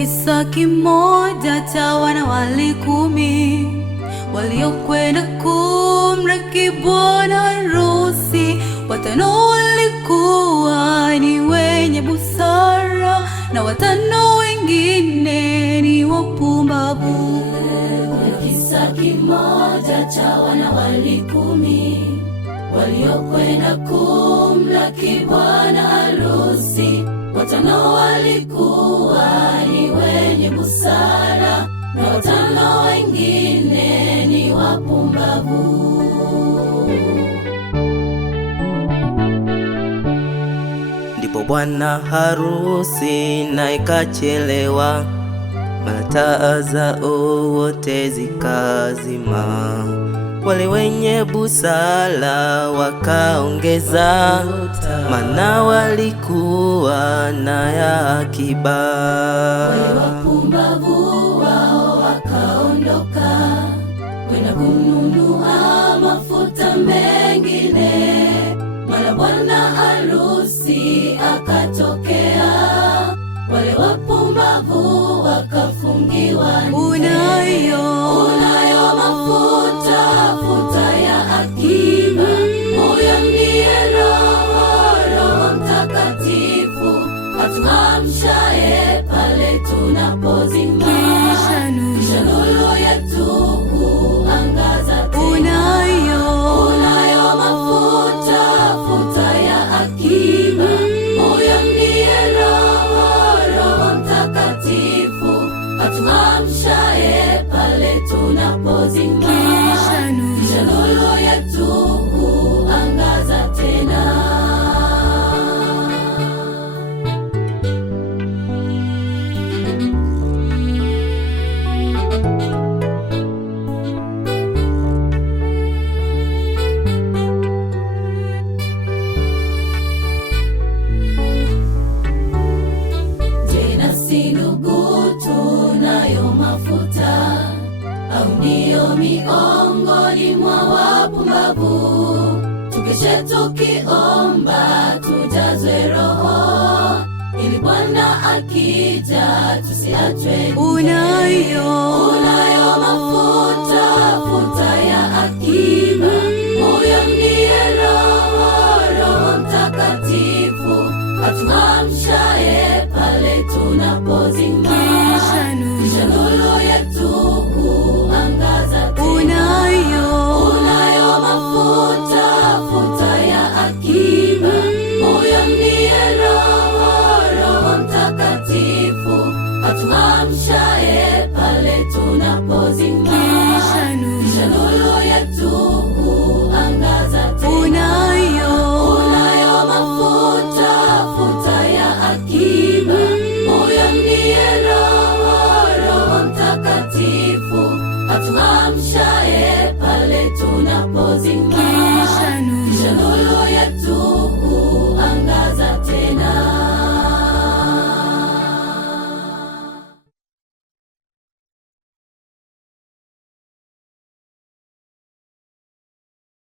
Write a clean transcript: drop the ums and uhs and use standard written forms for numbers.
Kisa kimoja cha wanawali 10 waliokwenda kumlaki bwana harusi. 5 walikuwa ni wenye busara na 5 wengine ni wapumbavu. Kisa kimoja cha wanawali 10 waliokwenda kumlaki bwana harusi. 5 walikuwa ni wenye busara na 5 wengine ni wapumbavu. Ndipo bwana harusi naye kachelewa, mara taa zao wote zikazima. Wale wenye busara wakaongeza, maana walikuwa na ya akiba. Wale wapumbavu wao wakaondoka kwenda kununua mafuta mengine. Mara bwana harusi akatokea, wale wapumbavu wakafungiwa. Unayo mafuta, futa ya akiba. Huyo ndiye Roho Mtakatifu atuamshaye pale tunapozima. Kisha nuru yetu huangaza tena. Unayo mafuta, futa ya akiba. Huyo ndiye Roho Mtakatifu atuamshaye pale tunapozima. Kisha nuru yetu huangaza tena. Je, nasi ndugu tunayo mafuta, au ndio miongoni mwa wapumbavu? Tukeshe tukiomba tujazwe Roho, ili Bwana akija tusiachwe. Unayo mafuta, futa ya akiba. Huyo ndiye Roho Mtakatifu atuamshaye pale tunapozima. Kisha nuru